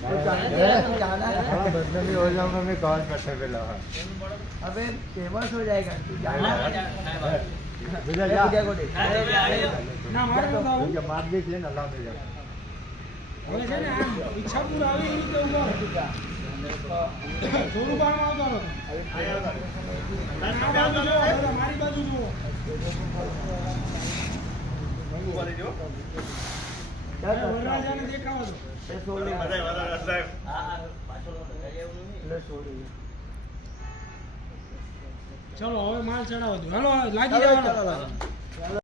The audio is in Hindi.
तो जाना तो जाना हो जाऊंगा मैं कौन पैसे पे लगा अबे फेमस हो जाएगा तू जाना बुझा ए, जा पूजा को देख। ના મારે जा तो। બતાવું तुझे मार दी थी ना लाभ जा હવે છે ને આમ ઈચ્છાપુર આવે એ રીતે ઉભો રહો. જોરુબામાં આવતો રહો. અને આ બાજુ જુઓ, બધા મારી બાજુ જુઓ. जा तो। વરરાજાને દેખાવો છો. ચલો હવે માલ ચડાવો તું હેલો લાગી જવાનો